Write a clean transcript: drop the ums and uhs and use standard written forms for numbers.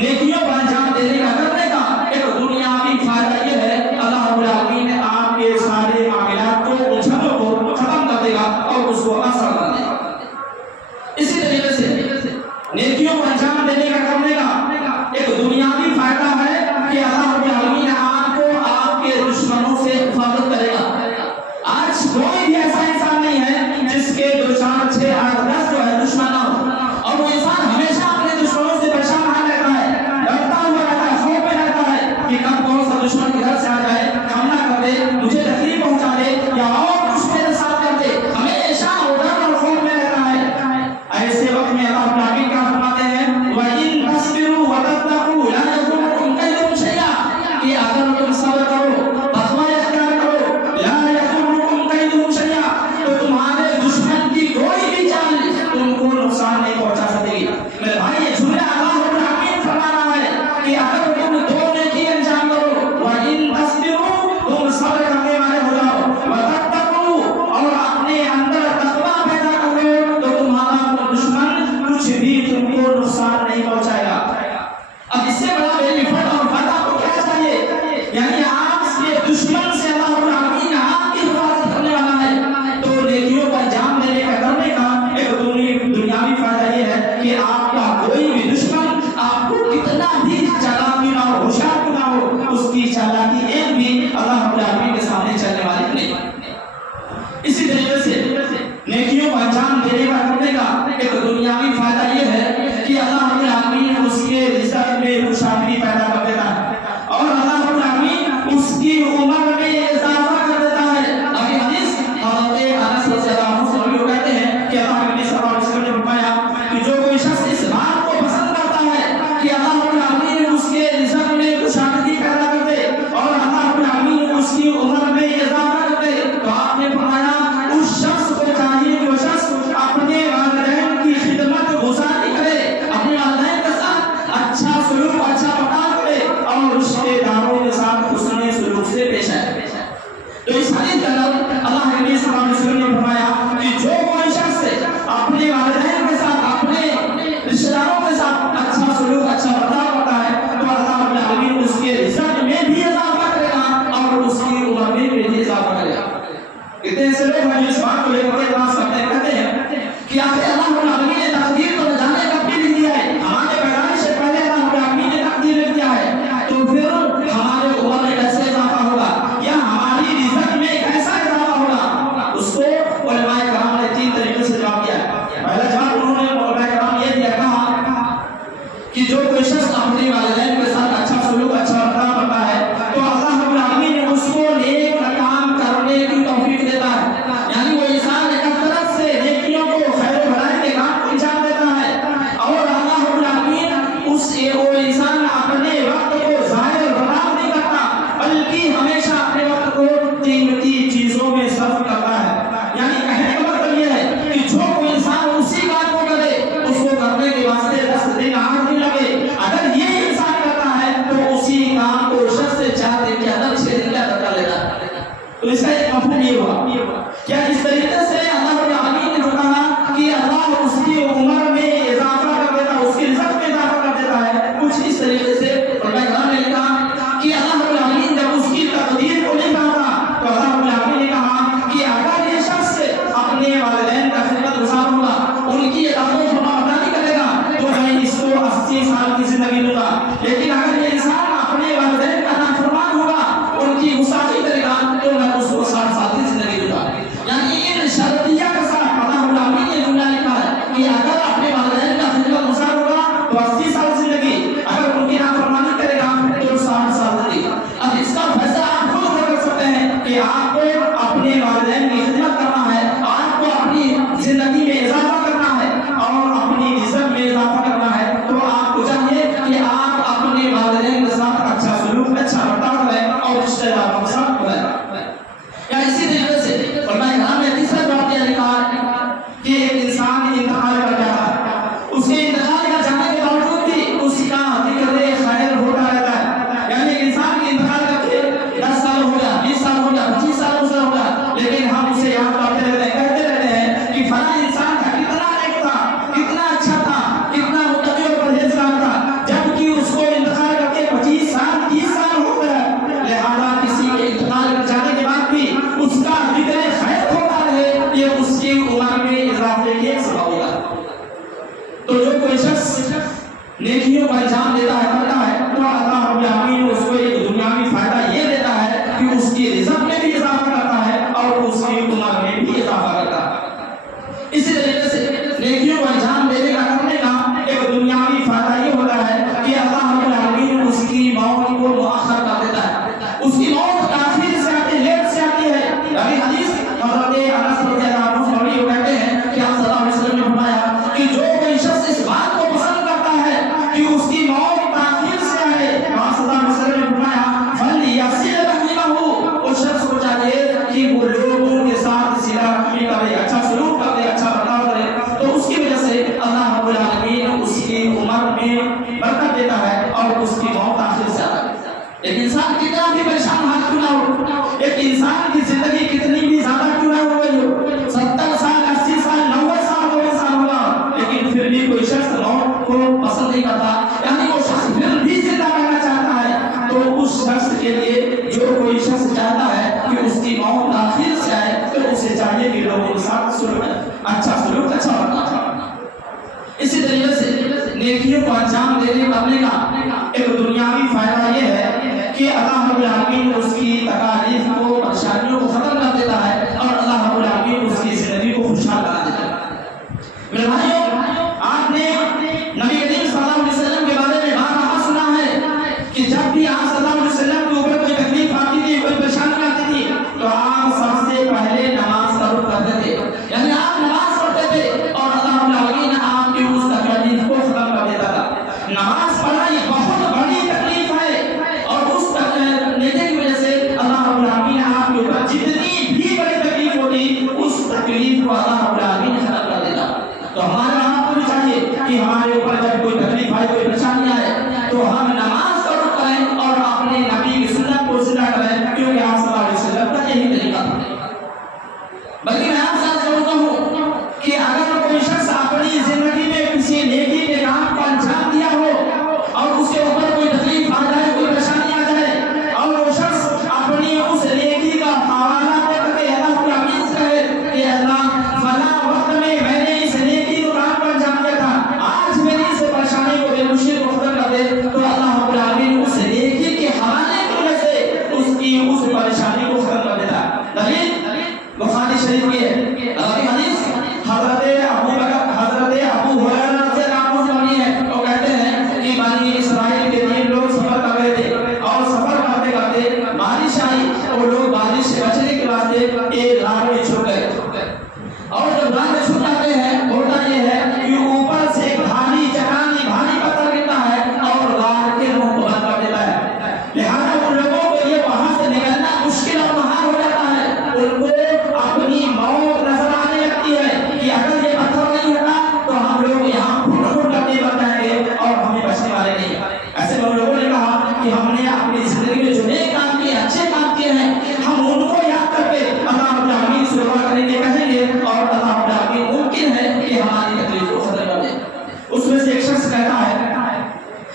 नेकियों को अंजाम देने का, करने का एक दुनियावी फायदा ये है, अल्लाह रब्बुल आलमीन आपके सारे मामलात को, उलझनों को खत्म कर देगा और उसको आसान कर देगा। इसी तरीके से नेकियों को अंजाम देने का, करने का एक दुनियावी फायदा है कि अल्लाह रब्बुल आलमीन आपको आपके दुश्मनों से हिफाजत करेगा। आज कोई भी ऐसा इंसान नहीं है जिसके 2, 4, 6, 8, 10 जो है दुश्मन ना हो, और वो इंसान हमेशा अपने दुश्मनों से परेशान रहता है, डरता हुआ रहता है, खौफ में रहता है कि कब कौन सा दुश्मन घर से आ जाए, हमला कर दे, मुझे तकलीफ पहुंचा दे या और कुछ मेरे साथ कर दे, हमेशा डर और खौफ में रहता है। ऐसे वक्त में अल्लाह रब्बुल आलमीन क्या फरमाते हैं, व इन तस्बिरू व तत्तकू ला यज़ुरुकुम कैदुहुम शैआ, कि अगर तुम सब्र करो, तक़वा इख्तियार करो, ला यज़ुरुकुम कैदुहुम शैआ, तो तुम्हारे दुश्मन की कोई भी चाल तुमको नुकसान नहीं पहुंचा सकेगी। मेरे भाई, ये जुमला अल्लाह रब्बुल आलमीन फरमा रहा है कि अगर तुम 2 नेकी अंजाम करो, व इन तस्बिरू, तुम सब्र करने वाले हो जाओ, व तत्तकू, और अपने अंदर तक़वा पैदा करो, तो तुम्हारा दुश्मन कुछ भी तुमको नुकसान नहीं पहुंचाएगा। अब इससे बड़ा बेनिफिट और फायदा आपको क्या चाहिए? यानी आपके दुश्मन से अल्लाह रब्बुल आलमीन आपकी हिफाजत करने वाला है। तो नेकियों को अंजाम देने का, करने का एक दुनियावी फायदा ये है कि आपका कोई भी दुश्मन आपको कितना भी चालाक क्यों ना हो, होशियार क्यों ना हो, उसकी चालाकी एक भी अल्लाह रब्बुल आलमीन के सामने चलने वाली नहीं। इसी तरीके से नेकियों को अंजाम देने का, करने का एक दुनियावी फायदा ये है कि अल्लाह रब्बुल आलमीन उसके रिज़्क़ में खुशहाली पैदा कर देता है और अल्लाह रब्बुल आलमीन उसकी उम्र में इजाफा कर देता है। अभी हदीस हज़रत अनस रज़ियल्लाहु अन्हु से भी कहते हैं कि अल्लाह के नबी सल्लल्लाहु अलैहि वसल्लम ने फरमाया कि जो कोई शख्स इस बात को पसंद करता है कि अल्लाह रब्बुल आलमीन उसके रिज़्क़ में खुशहाली पैदा कर दे और अल्लाह रब्बुल आलमीन उसकी उम्र में इजाफा कर दे, तो आपने फरमाया उस शख्स को चाहिए कि वो शख्स अपने वालिदैन की खिदमत गुज़ारी करे, अपने वालिदैन के साथ अच्छा सलूक, अच्छा बर्ताव करे और रिश्तेदारों के साथ हुस्न सलूक से पेश आए। तो इस हदीस के अंदर अल्लाह के नबी सल्लल्लाहु अलैहि वसल्लम ने फरमाया कि जो कोई शख्स अपने वालिदैन के साथ, अपने रिश्तेदारों के साथ अच्छा सलूक, अच्छा बर्ताव करता है, तो अल्लाह रब्बुल आलमीन उसके रिज़्क़ में भी इजाफा करेगा और उसकी उम्र में भी इजाफा करेगा। कितने से लोग हैं इस बात को लेकर इतराज़ करते हैं, कहते हैं कि आखिर अल्लाह रब्बुल आलमीन ने तकदीर तो जाने कब भी लिख दिया है, हमारे पैदाइश से पहले अल्लाह रब्बुल आलमीन ने तकदीर लिख दिया है, तो फिर हमारे उम्र में कैसे इजाफा होगा या हमारी रिज़्क़ में कैसा इजाफा होगा? उसको उलमाए कराम ने 3 तरीकों से जवाब दिया है। पहला जवाब उन्होंने उलमाए कराम ये दिया, कहा कि जो कोई शख्स अपने वालिदैन के साथ अच्छा सलूक, अच्छा बर्ताव करता है, तो अल्लाह रब्बुल आलमीन ने उसको नेक काम करने की तौफीक देता है। यानी वो इंसान एक तरफ से नेकियों को, खैर भलाई के काम को अंजाम देता है और अल्लाह रब्बुल आलमीन वो इंसान अपने वक्त को ज़ाहिर बर्बाद नहीं करता, बल्कि हमेशा अपने वक्त को कीमती चीजों में सर्फ करता है। यानी कहने का मतलब ये है कि जो कोई इंसान उसी काम को करे, उसको करने के वास्ते 10 दिन 8 दिन लगे, अगर ये इंसान करता है तो उसी काम को शख्स से 4 दिन के अंदर 6 दिन का कर लेता है। तो इसका एक मफहूम ये हुआ क्या इस तरीके से अल्लाह रब्बुल आलमीन ने कहा कि अल्लाह उसकी उम्र में इजाफा कर देता है, उसके रिज़्क़ में इजाफा कर देता है। कुछ इस तरीके से उलमाए ने कहा कि अल्लाह रब्बुल आलमीन जब उसकी तकदीर को लिखा था तो अल्लाह रब्बुल आलमीन ने कहा कि अगर ये शख्स अपने वालिदैन का खिदमत गुज़ार होगा, उनकी इताअत फरमाबरदारी करेगा, तो मैं इसको 80 साल की जिंदगी दूंगा। लेकिन अगर ये इंसान अपने वालिदैन का नाफरमान होगा, उनकी गुस्ताखी करेगा, तो मैं उसको 60 साल की जिंदगी दूंगा। यानी इन शर्तिया के साथ अल्लाह रब्बुल आलमीन ने जुमला लिखा है कि अगर अपने वालिदैन का खिदमत गुज़ार होगा तो 80 साल जिंदगी, अगर उनकी नाफरमानी करेगा तो 60 साल जिंदगी। अब इसका फैसला आप खुद कर सकते हैं कि आपको अपने वालिदैन की खिदमत करना है, आपको अपनी जिंदगी में इजाफा करना है और अपनी रिज़्क़ में इजाफा करना है, तो आपको चाहिए कि आप अपने वालिदैन نیکیوں کا انجام دیتا ہے کرتا ہے تو اللہ رب العالمین اس کو ایک دنیاوی فائدہ یہ دیتا ہے کہ اس کی رزق میں بھی اضافہ کرتا ہے اور اس کی عمر میں بھی اضافہ کرتا ہے۔ اسی طریقے سے نیکیوں کو انجام دینے کا کرنے کا ایک دنیاوی فائدہ یہ ہوتا ہے کہ اللہ رب العالمین اس کی موت کو مؤخر کر دیتا ہے، اس کی موت تاخیر سے آتی ہے، لیٹ سے آتی ہے۔ ابھی حدیث حضرت انس رضی اللہ عنہ مروی کہتے ہیں کہ آپ صلی اللہ علیہ وسلم نے فرمایا کہ جو کوئی شخص اس بات کو پسند کرتا ہے کہ اس کی موت تاخیر سے آئے، آپ صلی اللہ علیہ وسلم نے فرمایا فَلْيَصِلْ رَحِمَهُ، اس شخص کو چاہیے کہ وہ لوگوں کے ساتھ صلہ رحمی کرے، اچھا سلوک کرے، اچھا برتاؤ کرے، تو اس کی وجہ سے اللہ رب العالمین اس کی عمر میں برکت دیتا ہے اور اس کی موت تاخیر سے آتا ہے۔ ایک انسان کتنا بھی پریشان حال کیوں نہ ہو، ایک انسان کی زندگی کتنی بھی زیادہ کیوں نہ ہو گئی ہو، 70 سال 80 سال 90 سال 90 سال ہوگا، لیکن پھر بھی کوئی شخص موت کو پسند نہیں کرتا، یعنی وہ شخص پھر بھی زندہ رہنا چاہتا ہے، تو اس شخص کے لیے جو کوئی شخص چاہتا ہے کہ اس کی موت تاخیر سے آئے تو اسے چاہیے کہ لوگوں کے ساتھ اچھا سلوک اچھا برتاؤ۔ اسی طریقے سے نیکیوں کو انجام دینے کرنے کا ایک دنیاوی فائدہ یہ ہے کہ اللہ رب العالمین اس کی تکالیف کو، پریشانیوں کو ختم کر دیتا ہے اور اللہ رب العالمین اس کی زندگی کو خوشحال بنا دیتا ہے۔ میرے بھائیوں، آپ نے نبی کریم صلی اللہ علیہ وسلم کے بارے میں بارہا سنا ہے کہ جب بھی آپ صلی اللہ علیہ وسلم کے اوپر کوئی تکلیف آتی تھی، کوئی پریشانی آتی تھی، تو آپ سب سے پہلے نماز ضرور پڑھتے تھے، یعنی آپ نماز پڑھتے تھے اور اللہ رب العالمین آپ کی اس تکلیف کو ختم کر دیتا تھا۔ نماز